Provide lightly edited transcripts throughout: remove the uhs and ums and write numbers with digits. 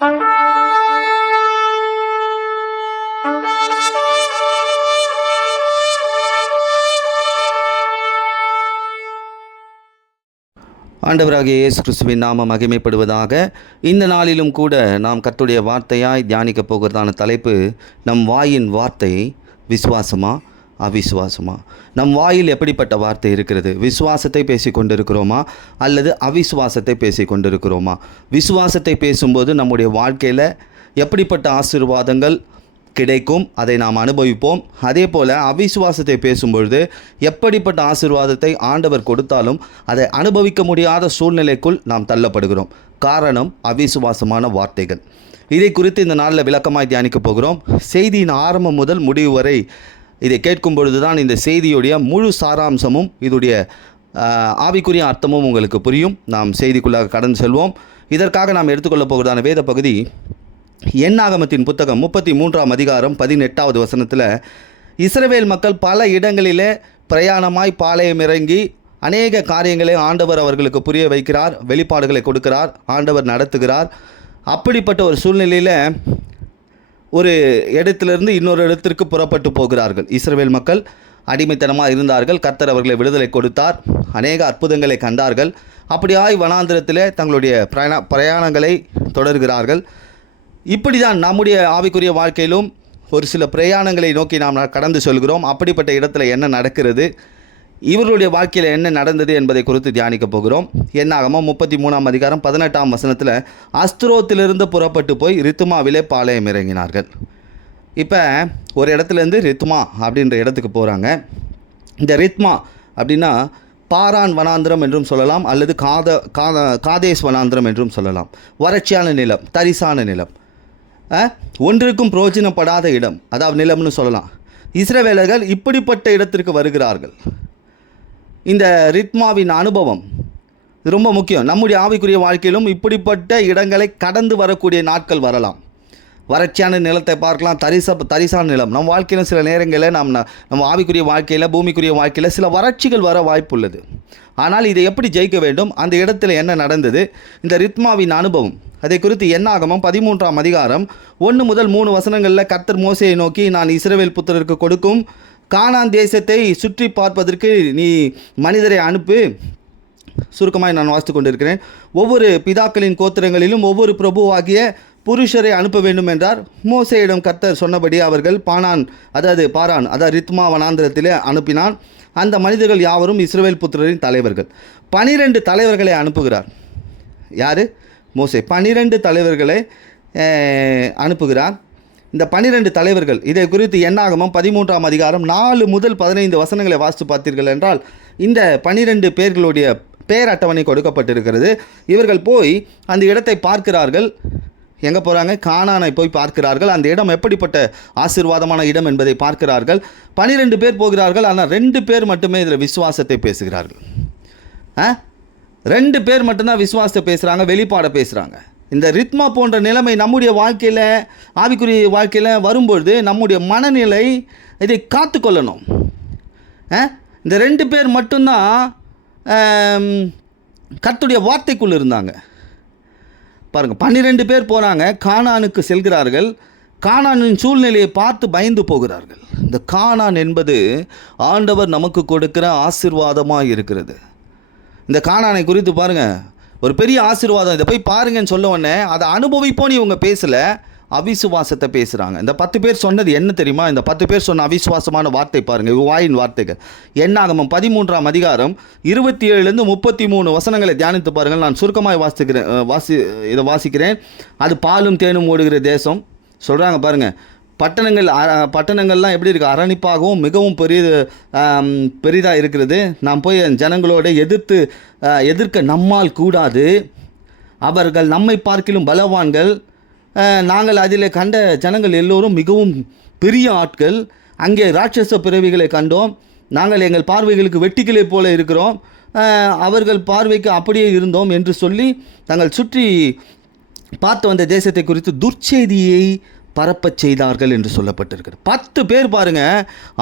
ஆண்டவராகிய இயேசு கிறிஸ்துவின் நாமம் மகிமைப்படுவதாக. இந்த நாளிலும் கூட நாம் கர்த்தருடைய வார்த்தையாய் தியானிக்க போகிறதான தலைப்பு, நம் வாயின் வார்த்தை விசுவாசமா அவிசுவாசமா? நம் வாயில் எப்படிப்பட்ட வார்த்தை இருக்கிறது? விசுவாசத்தை பேசி கொண்டிருக்கிறோமா அல்லது அவிசுவாசத்தை பேசி கொண்டிருக்கிறோமா? விசுவாசத்தை பேசும்போது நம்முடைய வாழ்க்கையில் எப்படிப்பட்ட ஆசீர்வாதங்கள் கிடைக்கும், அதை நாம் அனுபவிப்போம். அதே போல் அவிசுவாசத்தை பேசும்பொழுது எப்படிப்பட்ட ஆசீர்வாதத்தை ஆண்டவர் கொடுத்தாலும் அதை அனுபவிக்க முடியாத சூழ்நிலைக்குள் நாம் தள்ளப்படுகிறோம். காரணம் அவிசுவாசமான வார்த்தைகள். இதை குறித்து இந்த நாளில் விளக்கமாய் தியானிக்க போகிறோம். செய்தியின் ஆரம்பம் முதல் முடிவு வரை இதை கேட்கும் பொழுது தான் இந்த செய்தியுடைய முழு சாராம்சமும் இதோடைய ஆவிக்குரிய அர்த்தமும் உங்களுக்கு புரியும். நாம் செய்திக்குள்ளாக கடந்து செல்வோம். இதற்காக நாம் எடுத்துக்கொள்ளப் போகிறதான வேத பகுதி என்னாகமத்தின் புத்தகம் 33ஆம் அதிகாரம் 18வது வசனத்தில், இஸ்ரவேல் மக்கள் பல இடங்களிலே பிரயாணமாய் பாளையம் இறங்கி அநேக காரியங்களை ஆண்டவர் அவர்களுக்கு புரிய வைக்கிறார், வெளிப்பாடுகளை கொடுக்கிறார், ஆண்டவர் நடத்துகிறார். அப்படிப்பட்ட ஒரு சூழ்நிலையில் ஒரு இடத்திலிருந்து இன்னொரு இடத்திற்கு புறப்பட்டு போகிறார்கள். இஸ்ரவேல் மக்கள் அடிமைத்தனமாக இருந்தார்கள். கர்த்தர் அவர்களை விடுதலை கொடுத்தார். அநேக அற்புதங்களை கண்டார்கள். அப்படியாய் வனாந்திரத்தில் தங்களுடைய பிரயாணங்களை தொடர்கிறார்கள். இப்படி தான் நம்முடைய ஆவிக்குரிய வாழ்க்கையிலும் ஒரு சில பிரயாணங்களை நோக்கி நாம் கடந்து செல்கிறோம். அப்படிப்பட்ட இடத்துல என்ன நடக்கிறது, இவர்களுடைய வாழ்க்கையில் என்ன நடந்தது என்பதை குறித்து தியானிக்க போகிறோம். என்னாகமம் 33ஆம் அதிகாரம் 18ஆம் வசனத்தில், அஸ்திரோத்திலிருந்து புறப்பட்டு போய் ரித்மாவிலே பாளையம் இறங்கினார்கள். இப்போ ஒரு இடத்துலேருந்து ரித்மா அப்படின்ற இடத்துக்கு போகிறாங்க. இந்த ரித்மா அப்படின்னா பாரான் வனாந்திரம் என்றும் சொல்லலாம், அல்லது காதேஸ் வனாந்திரம் என்றும் சொல்லலாம். வறட்சியான நிலம், தரிசான நிலம், ஒன்றுக்கும் பிரயோஜனப்படாத இடம், அதாவது நிலம்னு சொல்லலாம். இஸ்ரவேலர்கள் இப்படிப்பட்ட இடத்திற்கு வருகிறார்கள். இந்த ரித்மாவின் அனுபவம் ரொம்ப முக்கியம். நம்முடைய ஆவிக்குரிய வாழ்க்கையிலும் இப்படிப்பட்ட இடங்களை கடந்து வரக்கூடிய நாட்கள் வரலாம். வறட்சியான நிலத்தை பார்க்கலாம், தரிசான நிலம். நம் வாழ்க்கையில் சில நேரங்களில் நம்ம ஆவிக்குரிய வாழ்க்கையில், பூமிக்குரிய வாழ்க்கையில் சில வறட்சிகள் வர வாய்ப்புள்ளது. ஆனால் இதை எப்படி ஜெயிக்க வேண்டும், அந்த இடத்துல என்ன நடந்தது, இந்த ரித்மாவின் அனுபவம், அதை குறித்து என்னாகமம் 13ஆம் அதிகாரம் 1 முதல் 3 வசனங்களில் கர்த்தர் மோசேயை நோக்கி, நான் இஸ்ரவேல் புத்திரருக்கு கொடுக்கும் கானான் தேசத்தை சுற்றி பார்ப்பதற்கு நீ மனிதரை அனுப்பு. சுருக்கமாக நான் வாசித்து கொண்டிருக்கிறேன். ஒவ்வொரு பிதாக்களின் கோத்திரங்களிலும் ஒவ்வொரு பிரபுவாகிய புருஷரை அனுப்ப வேண்டும் என்றார். மோசேயிடம் கர்த்தர் சொன்னபடி அவர்கள் பாரான் அதாவது ரித்மா வனாந்திரத்திலே அனுப்பினான். அந்த மனிதர்கள் யாவரும் இஸ்ரவேல் புத்திரரின் தலைவர்கள். 12 தலைவர்களை அனுப்புகிறார். யார்? மோசே 12 தலைவர்களை அனுப்புகிறார். இந்த 12 தலைவர்கள், இதை குறித்து என்னாகமம் 13ஆம் அதிகாரம் 4 முதல் 15 வசனங்களை வாசித்து பார்த்தீர்கள் என்றால் இந்த 12 பேர்களுடைய பேர் அட்டவணை கொடுக்கப்பட்டிருக்கிறது. இவர்கள் போய் அந்த இடத்தை பார்க்கிறார்கள். எங்கே போகிறாங்க? கானானை போய் பார்க்கிறார்கள். அந்த இடம் எப்படிப்பட்ட ஆசீர்வாதமான இடம் என்பதை பார்க்கிறார்கள். 12 பேர் போகிறார்கள். ஆனால் 2 பேர் மட்டுமே இதில் விசுவாசத்தை பேசுகிறார்கள். 2 பேர் மட்டும்தான் விசுவாசத்தை பேசுகிறாங்க, வெளிப்பாடை பேசுகிறாங்க. இந்த ரித்மா போன்ற நிலைமை நம்முடைய வாழ்க்கையில், ஆவிக்குரிய வாழ்க்கையில் வரும்பொழுது நம்முடைய மனநிலை இதை காத்து கொள்ளணும். இந்த 2 பேர் மட்டும்தான் கர்த்தருடைய வார்த்தைக்குள் இருந்தாங்க. பாருங்கள், 12 பேர் போகிறாங்க, கானானுக்கு செல்கிறார்கள். கானானின் சூழ்நிலையை பார்த்து பயந்து போகிறார்கள். இந்த கானான் என்பது ஆண்டவர் நமக்கு கொடுக்கிற ஆசீர்வாதமாக இருக்கிறது. இந்த கானானை குறித்து பாருங்கள், ஒரு பெரிய ஆசீர்வாதம். இதை போய் பாருங்கன்னு சொல்ல உடனே அதை அனுபவிப்போன்னு இவங்க பேசலை, அவிசுவாசத்தை பேசுகிறாங்க. இந்த 10 பேர் சொன்னது என்ன தெரியுமா? இந்த 10 பேர் சொன்ன அவிசுவாசமான வார்த்தை பாருங்கள், வாயின் வார்த்தைகள். என்னாகமம் 13ஆம் அதிகாரம் 27லேருந்து 33 வசனங்களை தியானித்து பாருங்கள். நான் சுருக்கமாக வாசிக்கிறேன். அது பாலும் தேனும் ஓடுகிற தேசம் சொல்கிறாங்க பாருங்கள். பட்டணங்கள்லாம் எப்படி இருக்குது? அரணிப்பாகவும் மிகவும் பெரிதாக இருக்கிறது. நாம் போய் ஜனங்களோடு எதிர்க்க நம்மால் கூடாது. அவர்கள் நம்மை பார்க்கிலும் பலவான்கள். நாங்கள் அதில் கண்ட ஜனங்கள் எல்லோரும் மிகவும் பெரிய ஆட்கள். அங்கே ராட்சச பிறவிகளை கண்டோம். நாங்கள் எங்கள் பார்வைகளுக்கு வெட்டிகளை போல இருக்கிறோம். அவர்கள் பார்வைக்கு அப்படியே இருந்தோம் என்று சொல்லி தங்கள் சுற்றி பார்த்து வந்த தேசத்தை குறித்து துர்ச்செய்தியை பரப்பச் செய்தார்கள் என்று சொல்லப்பட்டிருக்கு. 10 பேர் பாருங்க,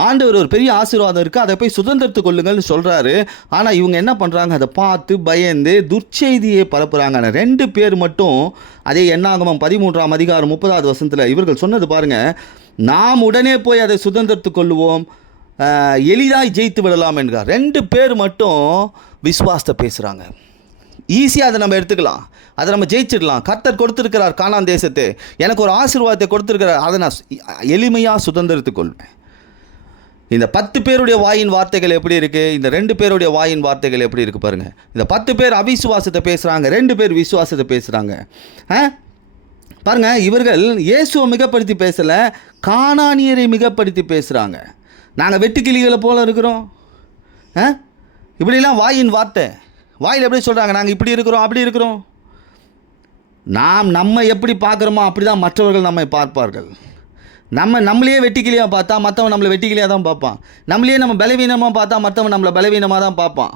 ஆண்டவர் ஒரு பெரிய ஆசீர்வாதம் இருக்குது, அதை போய் சுதந்திரத்து கொள்ளுங்கள்னு சொல்கிறாரு. ஆனால் இவங்க என்ன பண்ணுறாங்க, அதை பார்த்து பயந்து துர்ச்செய்தியை பரப்புகிறாங்க. ஆனால் 2 பேர் மட்டும், அதே என்னாகமம் 13ஆம் அதிகாரம் 30வது வசனத்தில் இவர்கள் சொன்னது பாருங்கள், நாம் உடனே போய் அதை சுதந்திரத்து கொள்ளுவோம், எளிதாய் ஜெயித்து விடலாம் என்கிறார். 2 பேர் மட்டும் விசுவாசத்தை பேசுகிறாங்க. ஈஸியாக அதை நம்ம எடுத்துக்கலாம், அதை நம்ம ஜெயிச்சிடலாம். கர்த்தர் கொடுத்துருக்கிறார் கானான் தேசத்தை, எனக்கு ஒரு ஆசீர்வாதத்தை கொடுத்துருக்கிறார், அதை நான் எளிமையாக சுதந்திரத்துக் கொள்வேன். இந்த 10 பேருடைய வாயின் வார்த்தைகள் எப்படி இருக்குது, இந்த 2 பேருடைய வாயின் வார்த்தைகள் எப்படி இருக்குது பாருங்கள். இந்த 10 பேர் அவிசுவாசத்தை பேசுகிறாங்க, 2 பேர் விசுவாசத்தை பேசுகிறாங்க. பாருங்கள், இவர்கள் இயேசுவை மிகப்படுத்தி பேசலை, கானானியரை மிகப்படுத்தி பேசுகிறாங்க. நாங்கள் வெட்டுக்கிளிகளை போல இருக்கிறோம், இப்படிலாம் வாயின் வார்த்தை. வாயில் எப்படி சொல்கிறாங்க, நாங்கள் இப்படி இருக்கிறோம் அப்படி இருக்கிறோம். நம்ம எப்படி பார்க்குறோமோ அப்படி தான் மற்றவர்கள் நம்மை பார்ப்பார்கள். நம்மளையே வெட்டிக்கிளியாக பார்த்தா மற்றவன் நம்மளை வெட்டிக்கிளியாக தான் பார்ப்பான். நம்மளையே நம்ம பலவீனமாக பார்த்தா மற்றவன் நம்மளை பலவீனமாக தான் பார்ப்பான்.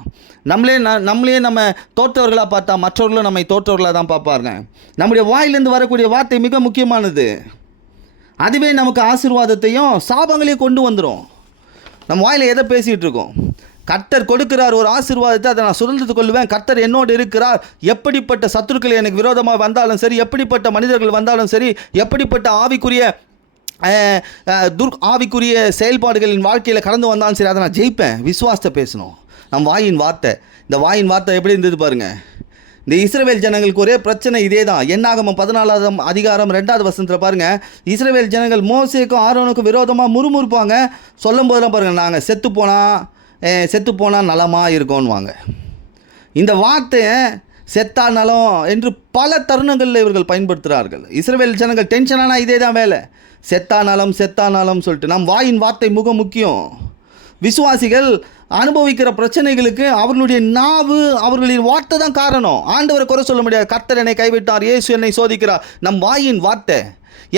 நம்மளே நம்ம தோற்றவர்களாக பார்த்தா மற்றவர்களும் நம்மை தோற்றவர்களாக தான் பார்ப்பாங்க. நம்முடைய வாயிலிருந்து வரக்கூடிய வார்த்தை மிக முக்கியமானது. அதுவே நமக்கு ஆசீர்வாதத்தையும் சாபங்களையும் கொண்டு வந்துடும். நம்ம வாயில் எதை பேசிகிட்டு இருக்கோம்? கர்த்தர் கொடுக்கிறார் ஒரு ஆசீர்வாதத்தை, அதை நான் சுதந்திரத்துக் கொள்வேன், கர்த்தர் என்னோடு இருக்கிறார். எப்படிப்பட்ட சத்துருக்கள் எனக்கு விரோதமாக வந்தாலும் சரி, எப்படிப்பட்ட மனிதர்கள் வந்தாலும் சரி, எப்படிப்பட்ட ஆவிக்குரிய செயல்பாடுகளின் வாழ்க்கையில் கடந்து வந்தாலும் சரி, அதை நான் ஜெயிப்பேன். விசுவாசத்தை பேசணும். நம் வாயின் வார்த்தை, இந்த வாயின் வார்த்தை எப்படி இருந்தது பாருங்கள். இந்த இஸ்ரவேல் ஜனங்களுக்கு ஒரே பிரச்சனை இதே தான். என்னாகமம் 14ஆம் அதிகாரம் 2வது வசனத்தில் பாருங்கள், இஸ்ரவேல் ஜனங்கள் மோசேக்கும் ஆரோனுக்கும் விரோதமாக முறுமுறுப்பாங்க. சொல்லும் போதெல்லாம் பாருங்கள், நாங்கள் செத்துப்போனால் நலமாக இருக்கோன்னுவாங்க. இந்த வார்த்தையை செத்தா நலம் என்று பல தருணங்களில் இவர்கள் பயன்படுத்துகிறார்கள். இஸ்ரவேல் ஜனங்கள் டென்ஷனானா இதே தான் வேலை, செத்தா நலம் சொல்லிட்டு. நம் வாயின் வார்த்தை மிக முக்கியம். விசுவாசிகள் அனுபவிக்கிற பிரச்சனைகளுக்கு அவர்களுடைய நாவு, அவர்களின் வார்த்தை தான் காரணம். ஆண்டவரை குறை சொல்ல முடியாது. கர்த்தர் என்னை கைவிட்டார், இயேசு என்னை சோதிக்கிறார். நம் வாயின் வார்த்தை,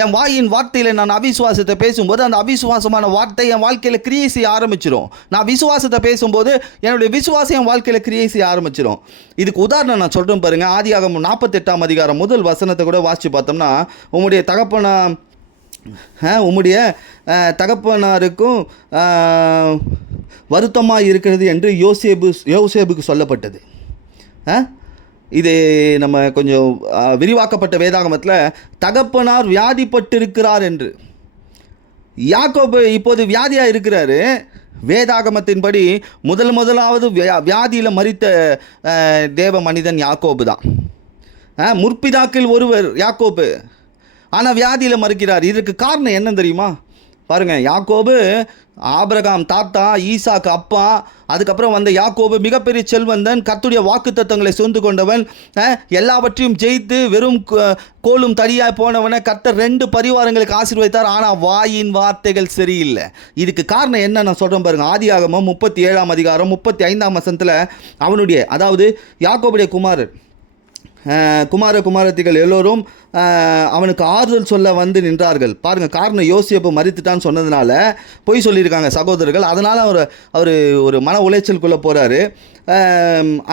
என் வாயின் வார்த்தையில் நான் அவிசுவாசத்தை பேசும்போது அந்த அவிசுவாசமான வார்த்தை என் வாழ்க்கையில் கிரியை செய்ய ஆரம்பிச்சிடும். நான் விசுவாசத்தை பேசும்போது என்னுடைய விசுவாசம் என் வாழ்க்கையில் கிரியை செய்ய ஆரம்பிச்சிடும். இதுக்கு உதாரணம் நான் சொல்கிறேன் பாருங்கள். ஆதியாகமம் 48ஆம் அதிகாரம் 1 வசனத்தை கூட வாசித்து பார்த்தோம்னா, உம்முடைய தகப்பனாருக்கும் வருத்தமாக இருக்கிறது என்று யோசேப்புக்கு சொல்லப்பட்டது. இது நம்ம கொஞ்சம் விரிவாக்கப்பட்ட வேதாகமத்தில் தகப்பனார் வியாதிப்பட்டிருக்கிறார் என்று. யாக்கோபு இப்போது வியாதியாக இருக்கிறாரு. வேதாகமத்தின்படி முதலாவது வியாதியில் மரித்த தேவ மனிதன் யாக்கோபு தான். முற்பிதாக்கள் ஒருவர் யாக்கோபு, ஆனால் வியாதியில் மறுக்கிறார். இதற்கு காரணம் என்ன தெரியுமா? பாருங்கள், யாக்கோபு ஆபிரகாம் தாத்தா, ஈசாக்கு அப்பா, அதுக்கப்புறம் வந்த யாக்கோபு மிகப்பெரிய செல்வந்தன், கர்த்தருடைய வாக்குத்தத்தங்களை சொந்து கொண்டவன், எல்லாவற்றையும் ஜெயித்து வெறும் கோலும் தடியாய் போனவனை கர்த்தர் 2 பரிவாரங்களுக்கு ஆசீர்வதித்தார். ஆனால் வாயின் வார்த்தைகள் சரியில்லை. இதுக்கு காரணம் என்ன நான் சொல்கிறேன் பாருங்கள். ஆதியாகமம் 37ஆம் அதிகாரம் 35ஆம் வசனத்தில் அவனுடைய, அதாவது யாக்கோபுடைய குமாரத்திகள் எல்லோரும் அவனுக்கு ஆறுதல் சொல்ல வந்து நின்றார்கள். பாருங்கள், காரணம் யோசேப்பு மரித்துட்டான்னு சொன்னதுனால பொய் சொல்லியிருக்காங்க சகோதரர்கள். அதனால் அவர் ஒரு மன உளைச்சலுக்குள்ளே போகிறாரு.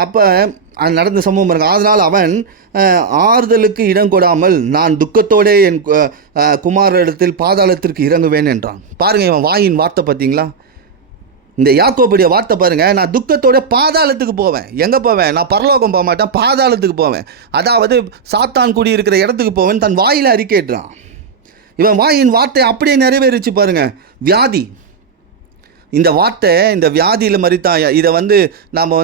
அப்போ நடந்த சம்பவம் பாருங்கள். அதனால் அவன் ஆறுதலுக்கு இடம் கொடாமல் நான் துக்கத்தோடே என் குமாரரிடத்தில் பாதாளத்திற்கு இறங்குவேன் என்றான். பாருங்கள், இவன் வாயின் வார்த்தை பார்த்தீங்களா? இந்த யாக்கோபுடைய வார்த்தை பாருங்கள், நான் துக்கத்தோட பாதாளத்துக்கு போவேன். எங்கே போவேன்? நான் பரலோகம் போக மாட்டேன், பாதாளத்துக்கு போவேன். அதாவது சாத்தான் குடியிருக்கிற இடத்துக்கு போவேன். தன் வாயில் அறிக்கையிடுறான். இவன் வாயின் வார்த்தை அப்படியே நிறைவேறிச்சு பாருங்கள். வியாதி, இந்த வார்த்தை இந்த வியாதியில் மரித்தான். இதை நாம்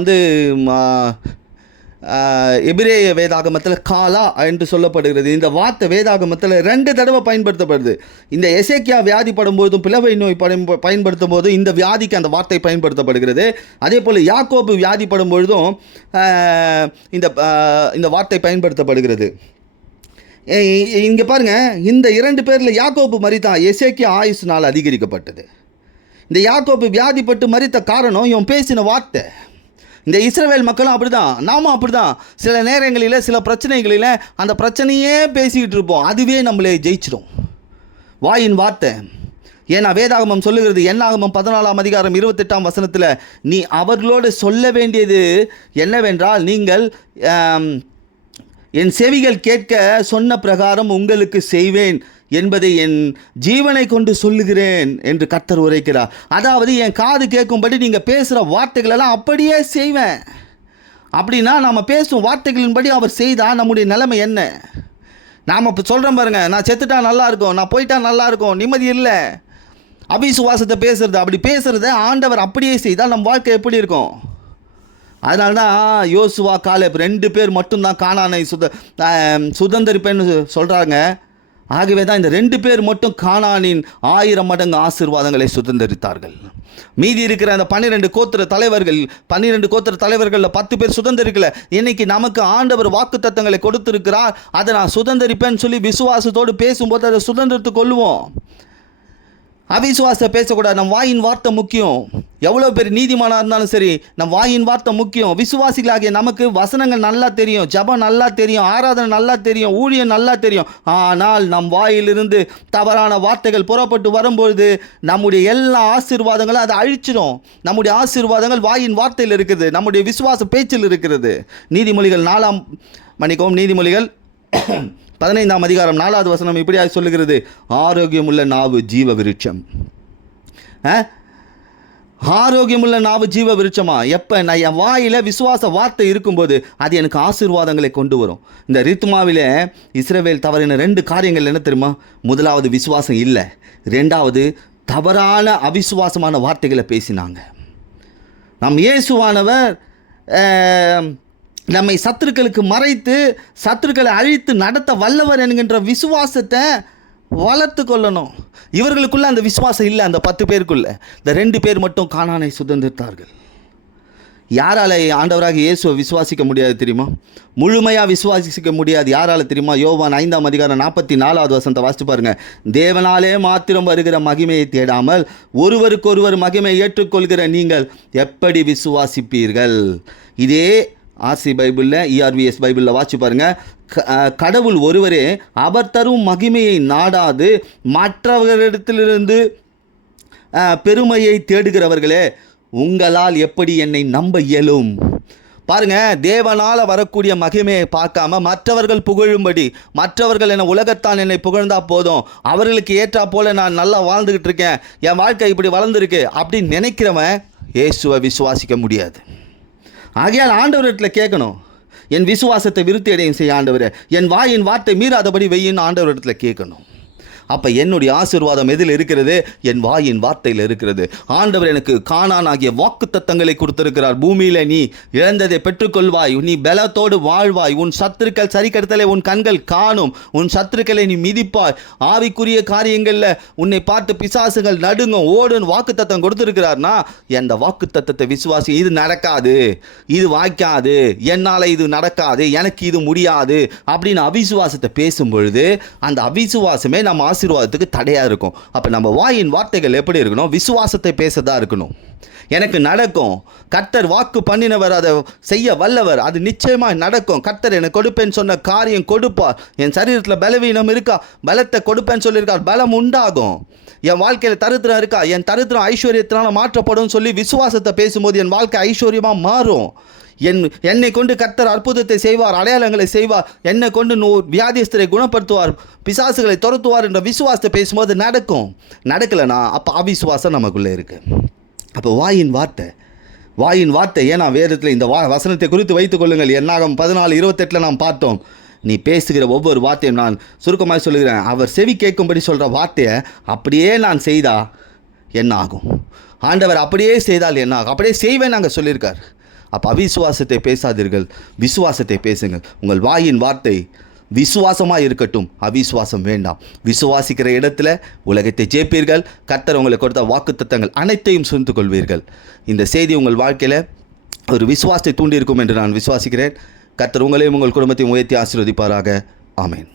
எபிரேய வேதாகமத்தில் காலா என்று சொல்லப்படுகிறது. இந்த வார்த்தை வேதாகமத்தில் 2 தடவை பயன்படுத்தப்படுது. இந்த எசேக்கியா வியாதிப்படும் போதும் பிளவை நோய் பயன்படுத்தும் போதும் இந்த வியாதிக்கு அந்த வார்த்தை பயன்படுத்தப்படுகிறது. அதே போல் யாக்கோபு வியாதிப்படும் பொழுதும் இந்த வார்த்தை பயன்படுத்தப்படுகிறது. இங்கே பாருங்கள், இந்த 2 பேரில் யாக்கோபு மரித்தான், எசேக்கியா ஆயுசு நாள் அதிகரிக்கப்பட்டது. இந்த யாக்கோபு வியாதிப்பட்டு மரித்த காரணம் இவன் பேசின வார்த்தை. இந்த இஸ்ரவேல் மக்களும் அப்படி தான், நாமும் அப்படி தான். சில நேரங்களில் சில பிரச்சனைகளில் அந்த பிரச்சனையே பேசிக்கிட்டு இருப்போம், அதுவே நம்மளை ஜெயிச்சிடும். வாயின் வார்த்தை. ஏன்னா வேதாகமம் சொல்லுகிறது, என்னாகமம் 14ஆம் அதிகாரம் 28ஆம் வசனத்தில், நீ அவர்களோடு சொல்ல வேண்டியது என்னவென்றால், நீங்கள் என் செவிகள் கேட்க சொன்ன பிரகாரம் உங்களுக்கு செய்வேன் என்பதை என் ஜீவனை கொண்டு சொல்லுகிறேன் என்று கர்த்தர் உரைக்கிறார். அதாவது என் காது கேட்கும்படி நீங்கள் பேசுகிற வார்த்தைகளெல்லாம் அப்படியே செய்வேன். அப்படின்னா நம்ம பேசும் வார்த்தைகளின்படி அவர் செய்தால் நம்முடைய நிலைமை என்ன? நாம் இப்போ சொல்கிறோம் பாருங்க, நான் செத்துட்டா நல்லாயிருக்கும், நான் போயிட்டா நல்லாயிருக்கும், நிம்மதி இல்லை. அவிசுவாசத்தை பேசுகிறது, அப்படி பேசுகிறத ஆண்டவர் அப்படியே செய்தால் நம் வாழ்க்கை எப்படி இருக்கும்? அதனால தான் யோசுவா காலேப் 2 பேர் மட்டும்தான் கானானை சுதந்தரிப்பேன்னு சொல்கிறாங்க. ஆகவே தான் இந்த 2 பேர் மட்டும் கானானின் 1000 மடங்கு ஆசீர்வாதங்களை சுதந்தரித்தார்கள். மீதி இருக்கிற அந்த 12 கோத்திர தலைவர்கள், 12 கோத்திர தலைவர்களில் 10 பேர் சுதந்தரிக்கல. இன்னைக்கு நமக்கு ஆண்டவர் வாக்கு தத்தங்களை கொடுத்திருக்கிறார். அதை நான் சுதந்தரிப்பேன்னு சொல்லி விசுவாசத்தோடு பேசும்போது அதை சுதந்திரத்து கொள்வோம். அவிசுவாசத்தை பேசக்கூடாது. நம் வாயின் வார்த்தை முக்கியம். எவ்வளோ பெரிய நீதிமானாக இருந்தாலும் சரி, நம் வாயின் வார்த்தை முக்கியம். விசுவாசிகளாகிய நமக்கு வசனங்கள் நல்லா தெரியும், ஜபம் நல்லா தெரியும், ஆராதனை நல்லா தெரியும், ஊழியம் நல்லா தெரியும். ஆனால் நம் வாயிலிருந்து தவறான வார்த்தைகள் புறப்பட்டு வரும்பொழுது நம்முடைய எல்லா ஆசீர்வாதங்களும் அதை அழிச்சிடும். நம்முடைய ஆசீர்வாதங்கள் வாயின் வார்த்தையில் இருக்குது, நம்முடைய விசுவாச பேச்சில் இருக்கிறது. நீதிமொழிகள் 15ஆம் அதிகாரம் 4வது வசனம் இப்படியாக சொல்லுகிறது, ஆரோக்கியமுள்ள நாவு ஜீவ விருட்சம். ஆரோக்கியமுள்ள நாவு ஜீவ விருட்சமா? எப்போ நான் என் வாயில் விசுவாச வார்த்தை இருக்கும்போது அது எனக்கு ஆசீர்வாதங்களை கொண்டு வரும். இந்த ரித்மாவில் இஸ்ரவேல் தவறின 2 காரியங்கள் என்ன தெரியுமா? முதலாவது விசுவாசம் இல்லை, 2வது தவறான அவிசுவாசமான வார்த்தைகளை பேசினாங்க. நம் இயேசுவானவர் நம்மை சத்துருக்களுக்கு மறைத்து சத்துருக்களை அழித்து நடத்த வல்லவர் என்கின்ற விசுவாசத்தை வளர்த்து கொள்ளணும். இவர்களுக்குள்ள அந்த விசுவாசம் இல்லை. அந்த 10 பேருக்குள்ள இந்த 2 பேர் மட்டும் கானானை சுதந்திரித்தார்கள். யாரால் ஆண்டவராக இயேசுவை விசுவாசிக்க முடியாது தெரியுமா? முழுமையாக விசுவாசிக்க முடியாது. யாரால் தெரியுமா? யோவான் 5ஆம் அதிகாரம் 44வது வசனத்தை வாசித்து பாருங்க. தேவனாலே மாத்திரம் வருகிற மகிமையை தேடாமல் ஒருவருக்கொருவர் மகிமையை ஏற்றுக்கொள்கிற நீங்கள் எப்படி விசுவாசிப்பீர்கள்? இதே ஆர்சி பைபிளில், ERVS பைபிளில் வாசி பாருங்கள். கடவுள் ஒருவரே, அவர் தரும் மகிமையை நாடாது மற்றவர்களிடத்திலிருந்து பெருமையை தேடுகிறவர்களே, உங்களால் எப்படி என்னை நம்ப இயலும்? பாருங்க, தேவனால் வரக்கூடிய மகிமையை பார்க்காம மற்றவர்கள் புகழும்படி, மற்றவர்கள் என்னை உலகத்தான் என்னை புகழ்ந்தா போதும், அவர்களுக்கு ஏற்றா போல நான் நல்லா வாழ்ந்துக்கிட்டு இருக்கேன், என் வாழ்க்கை இப்படி வளர்ந்துருக்கு அப்படின்னு நினைக்கிறவன் இயேசுவை விசுவாசிக்க முடியாது. ஆகையால் ஆண்டவரிடத்தில் கேட்கணும், என் விசுவாசத்தை விருத்தி அடையும் செய்ய ஆண்டவரே, என் வாயின் வார்த்தை மீறாதபடி வெய்யின்னு ஆண்டவரிடத்தில் கேட்கணும். அப்போ என்னுடைய ஆசீர்வாதம் எதில் இருக்கிறது? என் வாயின் வார்த்தையில் இருக்கிறது. ஆண்டவர் எனக்கு கானான் ஆகிய வாக்கு தத்தங்களை கொடுத்திருக்கிறார். பூமியில் நீ இழந்ததை பெற்றுக்கொள்வாய், நீ பலத்தோடு வாழ்வாய், உன் சத்துருக்கள் சரிக்கடுத்தலை உன் கண்கள் காணும், உன் சத்துருக்களை நீ மிதிப்பாய், ஆவிக்குரிய காரியங்களில் உன்னை பார்த்து பிசாசுகள் நடுங்கும், ஓடுன்னு வாக்கு தத்தம் கொடுத்துருக்கிறார்னா அந்த வாக்கு தத்தத்தை விசுவாசி. இது நடக்காது, இது வாய்க்காது, என்னால் இது நடக்காது, எனக்கு இது முடியாது அப்படின்னு அவிசுவாசத்தை பேசும் பொழுது அந்த அவிசுவாசமே நம்ம ஆசீர்வாதத்துக்கு தடையாக இருக்கும். அப்போ நம்ம வாயின் வார்த்தைகள் எப்படி இருக்கணும்? விசுவாசத்தை பேசதா இருக்கணும். எனக்கு நடக்கும், கர்த்தர் வாக்கு பண்ணினவர், அதை செய்ய வல்லவர், அது நிச்சயமாக நடக்கும். கர்த்தர் எனக்கு கொடுப்பேன்னு சொன்ன காரியம் கொடுப்பார். என் சரீரத்தில் பலவீனம் இருக்கா, பலத்தை கொடுப்பேன்னு சொல்லியிருக்கார், பலம் உண்டாகும். என் வாழ்க்கையில் தரித்திரம் இருக்கா, என் தரித்திரம் ஐஸ்வர்யத்தினால மாற்றப்படும் சொல்லி விசுவாசத்தை பேசும்போது என் வாழ்க்கை ஐஸ்வர்யமாக மாறும். என்னை கொண்டு கர்த்தர் அற்புதத்தை செய்வார், அடையாளங்களை செய்வார், என்னை கொண்டு வியாதிஸ்தரை குணப்படுத்துவார், பிசாசுகளை துரத்துவார் என்ற விசுவாசத்தை பேசும்போது நடக்கும். நடக்கலைன்னா அப்போ அவிசுவாசம் நமக்குள்ளே இருக்குது. அப்போ வாயின் வார்த்தை ஏன்னா வேதத்தில் இந்த வசனத்தை குறித்து வைத்துக் கொள்ளுங்கள். என்னாகும் 14:28 நாம் பார்த்தோம். நீ பேசுகிற ஒவ்வொரு வார்த்தையும், நான் சுருக்கமாக சொல்லுகிறேன், அவர் செவி கேட்கும்படி சொல்கிற வார்த்தையை அப்படியே நான் செய்தா என்ன ஆகும்? ஆண்டவர் அப்படியே செய்தால் என்ன ஆகும்? அப்படியே செய்வேன் நாங்கள் சொல்லியிருக்கார். அப்போ அவிசுவாசத்தை பேசாதீர்கள், விசுவாசத்தை பேசுங்கள். உங்கள் வாயின் வார்த்தை விசுவாசமாக இருக்கட்டும், அவிசுவாசம் வேண்டாம். விசுவாசிக்கிற இடத்துல உலகத்தை ஜெயிப்பீர்கள். கர்த்தர் உங்களுக்கு கொடுத்த வாக்குத்தத்தங்கள் அனைத்தையும் சுரிந்து கொள்வீர்கள். இந்த செய்தி உங்கள் வாழ்க்கையில் ஒரு விசுவாசத்தை தூண்டியிருக்கும் என்று நான் விசுவாசிக்கிறேன். கர்த்தர் உங்களையும் உங்கள் குடும்பத்தையும் உயர்த்தி ஆசீர்வதிப்பாராக. ஆமென்.